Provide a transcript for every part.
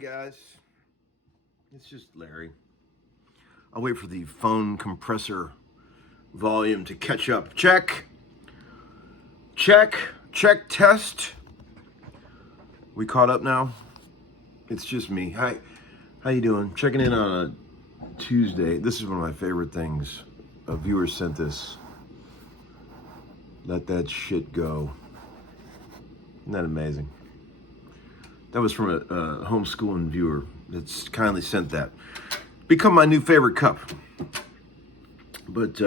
guys. It's just Larry. I'll wait for the phone compressor volume to catch up. Check. Check. Check test. We caught up now? It's just me. Hi. How you doing? Checking in on a Tuesday. This is one of my favorite things. A viewer sent this. Let that shit go. Isn't that amazing? That was from a Homeskoolin viewer that's kindly sent that. Become my new favorite cup. But,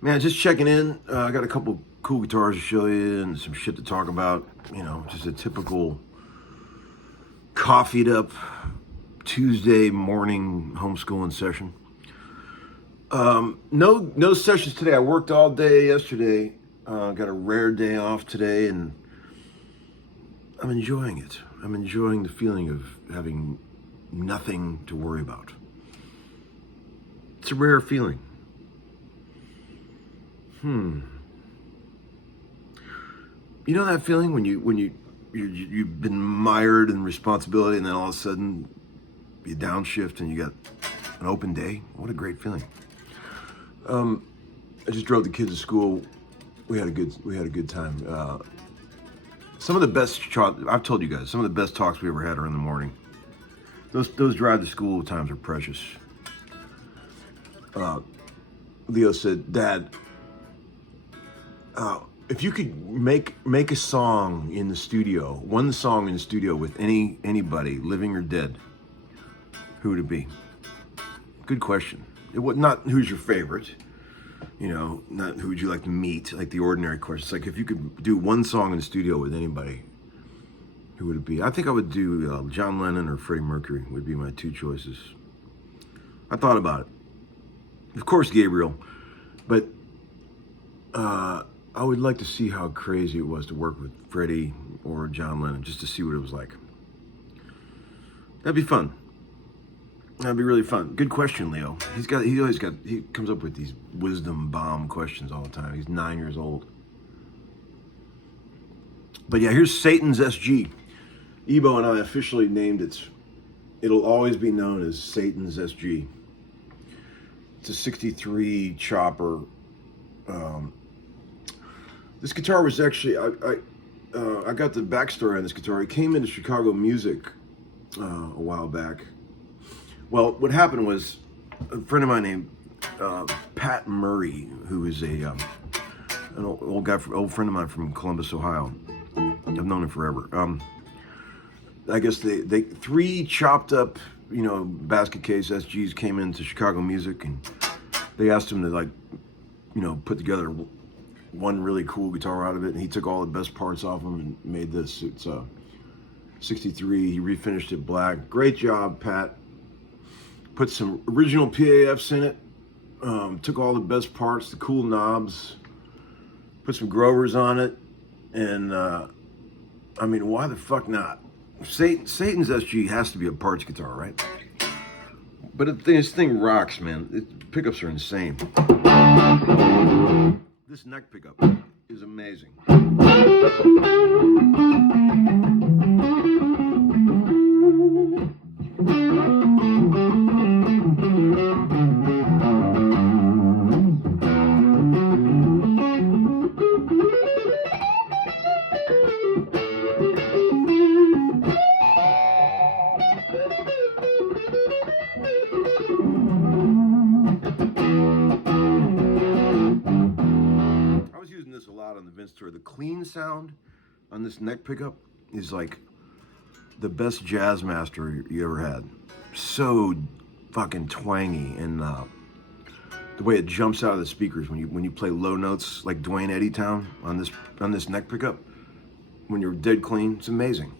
man, just checking in. I got a couple cool guitars to show you and some shit to talk about. You know, just a typical coffeeed up Tuesday morning homeschooling session. No sessions today. I worked all day yesterday. Got a rare day off today, and I'm enjoying it. I'm enjoying the feeling of having nothing to worry about. It's a rare feeling. You know that feeling when you you've been mired in responsibility, and then all of a sudden you downshift and you got an open day. What a great feeling. I just drove the kids to school. We had a good time. Some of the best I've told you guys, some of the best talks we ever had are in the morning. Those drive to school times are precious. Leo said, Dad, if you could make a song in the studio, one song in the studio with anybody, living or dead, who would it be? Good question. It would not who's your favorite, not who would you like to meet, like the ordinary question. It's like if you could do one song in the studio with anybody, who would it be? I think I would do John Lennon or Freddie Mercury would be my two choices. I thought about it. Of course, Gabriel, but I would like to see how crazy it was to work with Freddie or John Lennon, just to see what it was like. That'd be fun. That'd be really fun. Good question, Leo. He comes up with these wisdom bomb questions all the time. He's 9 years old. But yeah, here's Satan's SG. Ebo and I officially named it. It'll always be known as Satan's SG. It's a 63 chopper. This guitar was actually, I got the backstory on this guitar. It came into Chicago Music a while back. Well, what happened was a friend of mine named Pat Murray, who is an old friend of mine from Columbus, Ohio. I've known him forever. I guess they three chopped up, basket case SGs came into Chicago Music, and they asked him to put together one really cool guitar out of it, and he took all the best parts off them and made this. It's 63. He refinished it black. Great job, Pat. Put some original PAFs in it. Took all the best parts, the cool knobs. Put some Grovers on it, and why the fuck not? Satan's SG has to be a parts guitar, right? But this thing rocks, man. Pickups are insane. This neck pickup is amazing. The clean sound on this neck pickup is like the best jazz master you ever had. So fucking twangy, and the way it jumps out of the speakers when you play low notes like Dwayne Eddytown on this neck pickup when you're dead clean, it's amazing.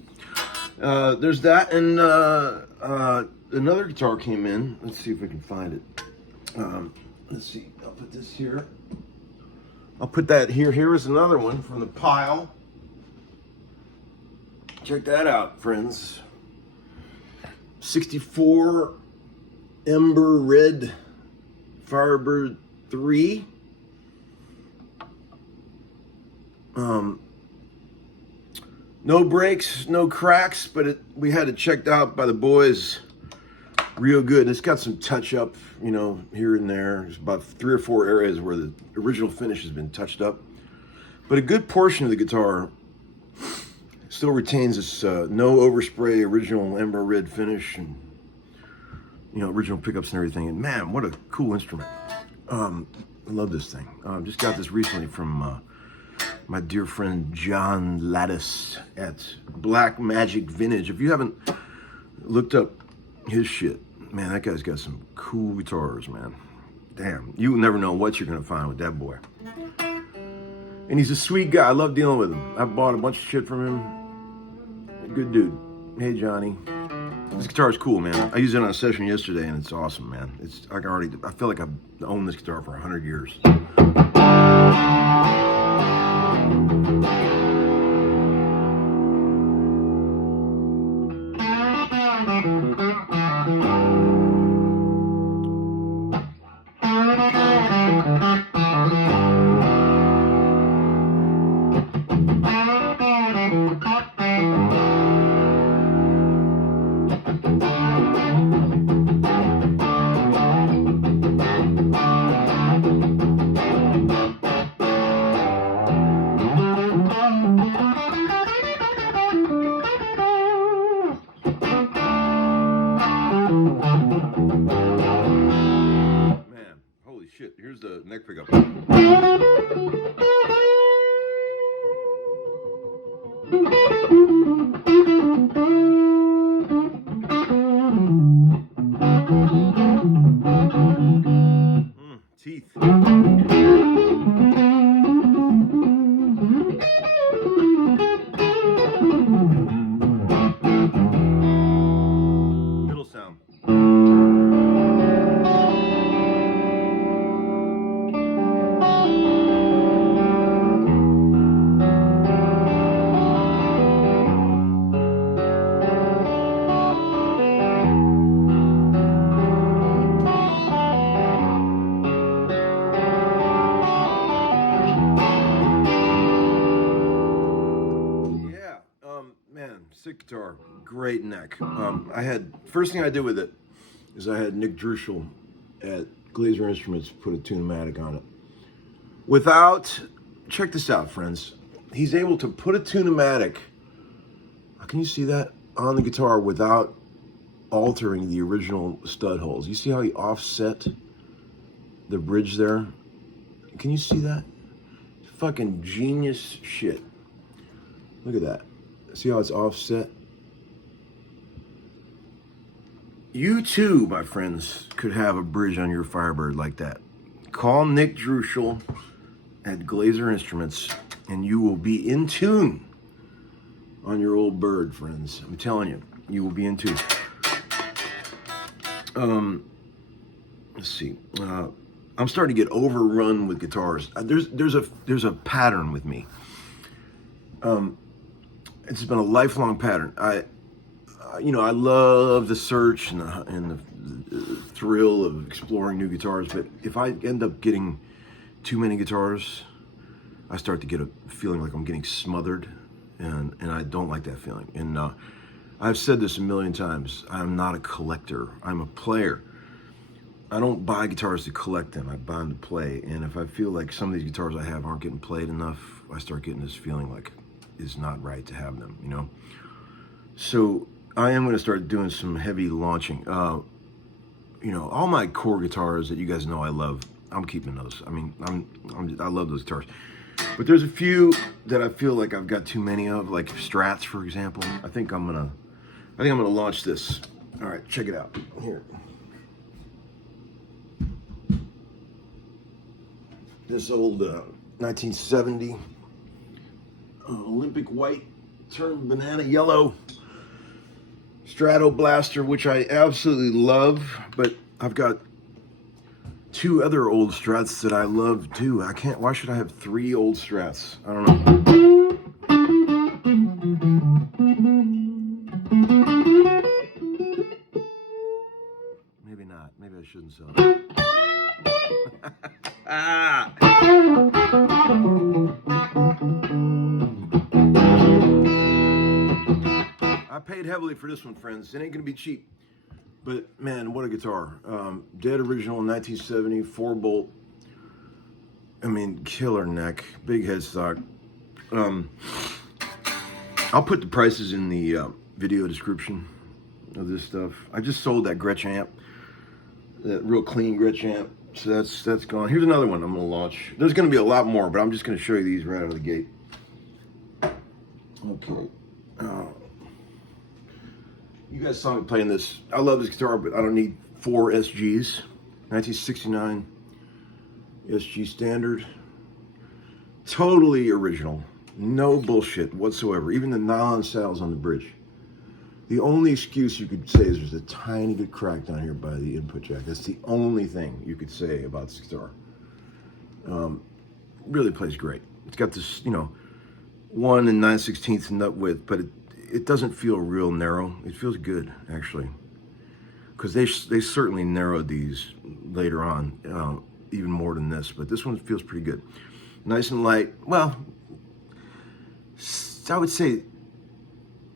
There's that, and another guitar came in. Let's see if we can find it. Let's see. I'll put this here. I'll put that here. Here is another one from the pile. Check that out, friends. 64 Ember Red Firebird 3. No breaks, no cracks, but we had it checked out by the boys. Real good. It's got some touch up, here and there. There's about 3 or 4 areas where the original finish has been touched up. But a good portion of the guitar still retains this no overspray, original Ember Red finish, and original pickups and everything. And man, what a cool instrument. I love this thing. Just got this recently from my dear friend John Lattice at Black Magic Vintage. If you haven't looked up his shit, man, that guy's got some cool guitars, man. Damn, you never know what you're gonna find with that boy. And he's a sweet guy. I love dealing with him. I bought a bunch of shit from him. Good dude. Hey, Johnny. This guitar is cool, man. I used it on a session yesterday, and it's awesome, man. I feel like I've owned this guitar for 100 years. Holy shit, here's the neck pickup. Teeth. Middle sound. Sick guitar, great neck. First thing I did with it is I had Nick Druschel at Glaser Instruments put a tune-o-matic on it. Check this out, friends. He's able to put a tune-o-matic, can you see that, on the guitar without altering the original stud holes. You see how he offset the bridge there? Can you see that? Fucking genius shit. Look at that. See how it's offset? You too, my friends, could have a bridge on your Firebird like that. Call Nick Druschel at Glaser Instruments and you will be in tune on your old bird, friends. I'm telling you, you will be in tune. Let's see. I'm starting to get overrun with guitars. There's a pattern with me. It's been a lifelong pattern. I love the search and the thrill of exploring new guitars, but if I end up getting too many guitars, I start to get a feeling like I'm getting smothered, and I don't like that feeling. And I've said this a million times. I'm not a collector. I'm a player. I don't buy guitars to collect them. I buy them to play. And if I feel like some of these guitars I have aren't getting played enough, I start getting this feeling like it's not right to have them, you know? So I am going to start doing some heavy launching. All my core guitars that you guys know I love, I'm keeping those. I mean, I love those guitars. But there's a few that I feel like I've got too many of, like Strats, for example. I think I'm gonna launch this. All right, check it out. Here. This old 1970 Olympic white turned banana yellow Stratocaster, which I absolutely love, but I've got two other old Strats that I love too. Why should I have three old Strats? I don't know. Maybe not. Maybe I shouldn't sell it. I paid heavily for this one, friends. It ain't gonna be cheap. But man, what a guitar. Dead original 1970, 4-bolt. I mean, killer neck, big headstock. I'll put the prices in the video description of this stuff. I just sold that Gretsch amp, that real clean Gretsch amp. So that's gone. Here's another one I'm gonna launch. There's gonna be a lot more, but I'm just gonna show you these right out of the gate. Okay. You guys saw me playing this. I love this guitar, but I don't need 4 SGs. 1969 SG standard. Totally original. No bullshit whatsoever. Even the nylon saddles on the bridge. The only excuse you could say is there's a tiny bit crack down here by the input jack. That's the only thing you could say about this guitar. Really plays great. It's got this, 1 9/16 nut width, but it doesn't feel real narrow. It feels good, actually. Because they certainly narrowed these later on, even more than this. But this one feels pretty good. Nice and light. Well, I would say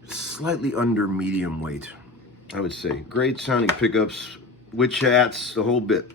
slightly under medium weight, I would say. Great sounding pickups, with chats, the whole bit.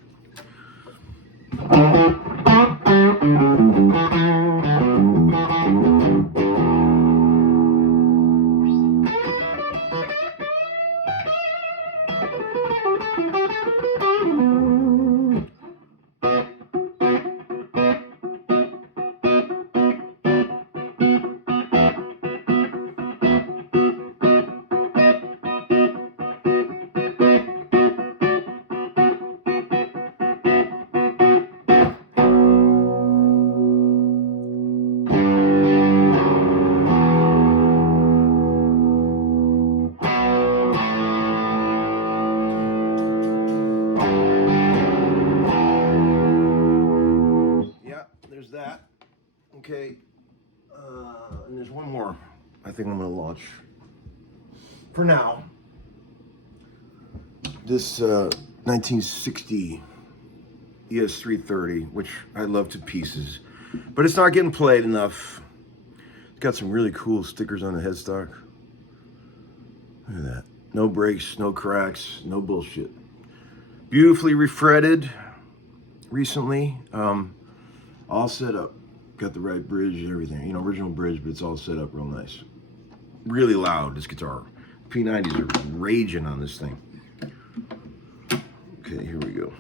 There's that. Okay. And there's one more I think I'm going to launch. For now, this 1960 ES330, which I love to pieces, but it's not getting played enough. It's got some really cool stickers on the headstock. Look at that. No breaks, no cracks, no bullshit. Beautifully refretted recently. All set up. Got the right bridge and everything. You know, original bridge, but it's all set up real nice. Really loud, this guitar. P90s are raging on this thing. Okay, here we go.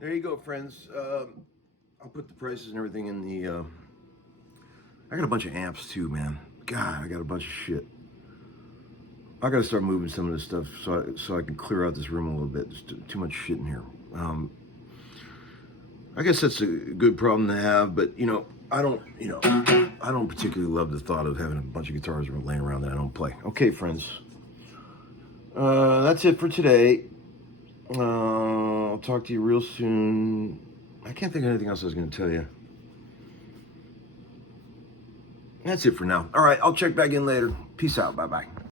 There you go, friends. I'll put the prices and everything in the... I got a bunch of amps too, man. God, I got a bunch of shit. I gotta start moving some of this stuff so I can clear out this room a little bit. There's too much shit in here. I guess that's a good problem to have, but you know, I don't particularly love the thought of having a bunch of guitars laying around that I don't play. Okay, friends. That's it for today. I'll talk to you real soon. I can't think of anything else I was going to tell you. That's it for now. All right, I'll check back in later. Peace out. Bye-bye.